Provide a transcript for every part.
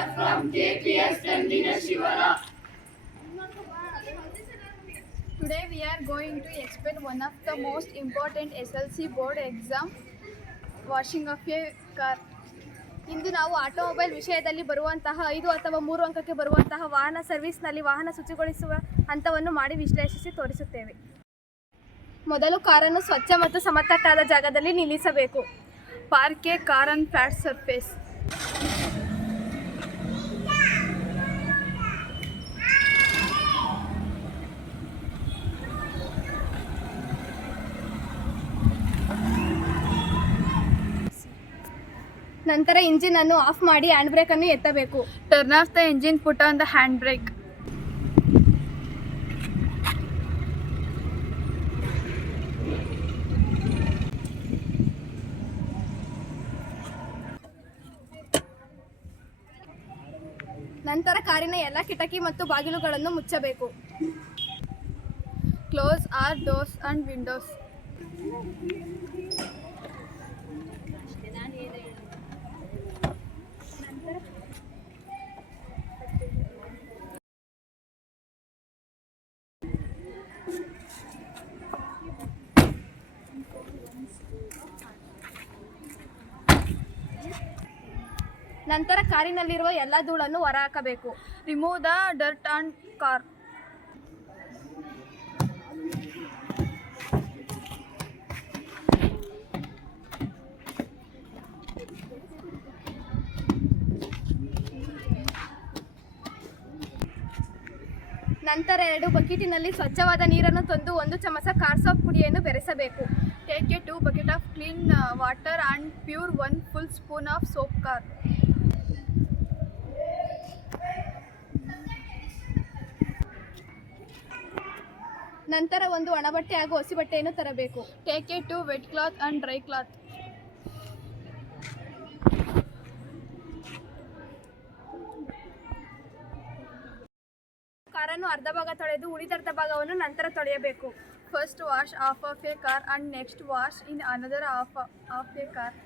are from KPS Dandina Shivala. Today we are going to explain one of the most important SLC board exam, washing of a car. ಇಂದು ನಾವು automobile ವಿಷಯದಲ್ಲಿ ಬರುವಂತಹ 5 ಅಥವಾ 3 ಅಂಕಕ್ಕೆ ಬರುವಂತಹ ವಾಹನ ಸರ್ವಿಸ್ನಲ್ಲಿ ವಾಹನ ಶುಚಿಗೊಳಿಸುವ ಹಂತವನ್ನು ಮಾಡಿ ವಿಶ್ಲೇಷಿಸಿ ತೋರಿಸುತ್ತೇವೆ. ಮೊದಲು ಕಾರನ್ನು ಸ್ವಚ್ಛ ಮತ್ತು ಸಮತಟ್ಟಾದ ಜಾಗದಲ್ಲಿ ನಿಲ್ಲಿಸಬೇಕು. Park a car on flat surface. ನಂತರ ಇಂಜಿನ್ ಅನ್ನು ಆಫ್ ಮಾಡಿ ಹ್ಯಾಂಡ್ ಬ್ರೇಕ್ ಅನ್ನು ಎತ್ತಬೇಕು. Turn off the engine, put on the hand brake. ನಂತರ ಕಾರಿನ ಎಲ್ಲ ಕಿಟಕಿ ಮತ್ತು ಬಾಗಿಲುಗಳನ್ನು ಮುಚ್ಚಬೇಕು. Close all doors and windows. ನಂತರ ಕಾರಿನಲ್ಲಿರುವ ಎಲ್ಲ ಧೂಳನ್ನು ಹೊರಹಾಕಬೇಕು. Remove the dirt on car. ನಂತರ 2 ಬಕೆಟಿನಲ್ಲಿ ಸ್ವಚ್ಛವಾದ ನೀರನ್ನು ತಂದು 1 ಚಮಚ ಕಾರ್ ಸೋಪ್ ಪುಡಿಯನ್ನು ಬೆರೆಸಬೇಕು. Take a 2 bucket of clean water and pure 1 full spoon of soap car. ನಂತರ 1 ಒಣಬಟ್ಟೆ ಹಾಗೂ ಹಸಿ ಬಟ್ಟೆಯನ್ನು ತರಬೇಕು. Take a 2 wet cloth and dry cloth. ಕಾರನ್ನು ಅರ್ಧ ಭಾಗ ತೊಳೆದು ಉಳಿದರ್ಧ ಭಾಗವನ್ನು ನಂತರ ತೊಳೆಯಬೇಕು. First wash of a car and next wash in another of a car.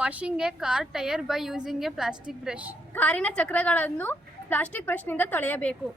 Washing a car tyre by using a plastic brush. ಕಾರಿನ ಚಕ್ರಗಳನ್ನು ಪ್ಲಾಸ್ಟಿಕ್ ಬ್ರಷ್ನಿಂದ ತೊಳೆಯಬೇಕು.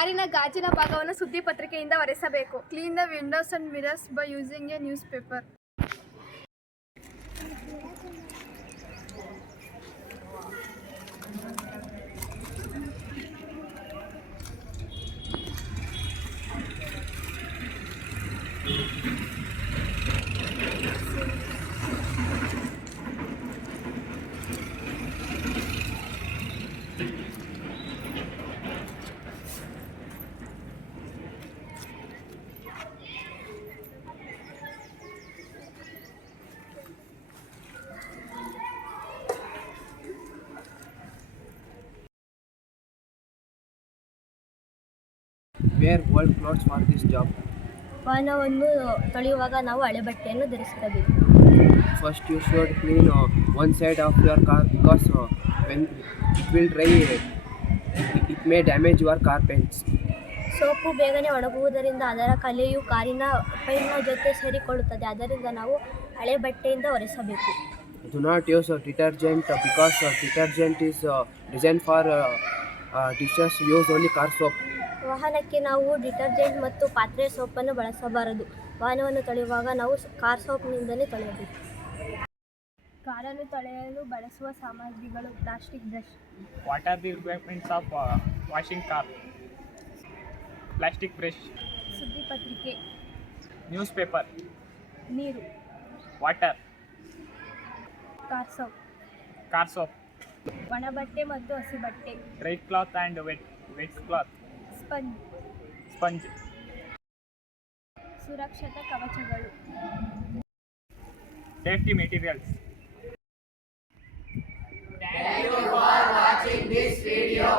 ಕಾರಿನ ಗಾಜಿನ ಭಾಗವನ್ನು ಸುದ್ದಿ ಪತ್ರಿಕೆಯಿಂದ ಒರೆಸಬೇಕು. Clean the windows and mirrors by using a news paper. Wear old clothes for this job. ವಾಹನವನ್ನು ತೊಳೆಯುವಾಗ ನಾವು ಹಳೆ ಬಟ್ಟೆಯನ್ನು ಧರಿಸಬೇಕು. First you should clean one side of your car because when it will dry it may damage your car paints. Soap ಬೇಗನೆ ಒಣಗುವುದರಿಂದ ಅದರ ಕಲೆಯು ಕಾರಿನ ಪೈಂಟ್ನ ಜೊತೆ ಸೇರಿಕೊಳ್ಳುತ್ತದೆ. ಅದರಿಂದ ನಾವು ಹಳೆ ಬಟ್ಟೆಯಿಂದ ಒರೆಸಬೇಕು. Do not use detergent because detergent is designed for dishes. Use only car soap. ವಾಹನಕ್ಕೆ ನಾವು ಡಿಟರ್ಜೆಂಟ್ ಮತ್ತು ಪಾತ್ರೆ ಸೋಪನ್ನು ಬಳಸಬಾರದು. ವಾಹನವನ್ನು ತೊಳೆಯುವಾಗ ನಾವು ಕಾರ್ ಸೋಪ್ನಿಂದಲೇ ತೊಳೆಯಬೇಕು. ಕಾರನ್ನು ತೊಳೆಯಲು ಬಳಸುವ ಸಾಮಗ್ರಿಗಳು: plastic brush. What are the requirements of washing car? Plastic brush, ಸುದ್ದಿ ಪತ್ರಿಕೆ, newspaper, ನೀರು, water, car soap, car soap, ಒಣ ಬಟ್ಟೆ ಮತ್ತು ಹಸಿ ಬಟ್ಟೆ, dry cloth and wet cloth, sponge, ಸುರಕ್ಷತಾ ಕವಚಗಳು, safety materials. Thank you for watching this video.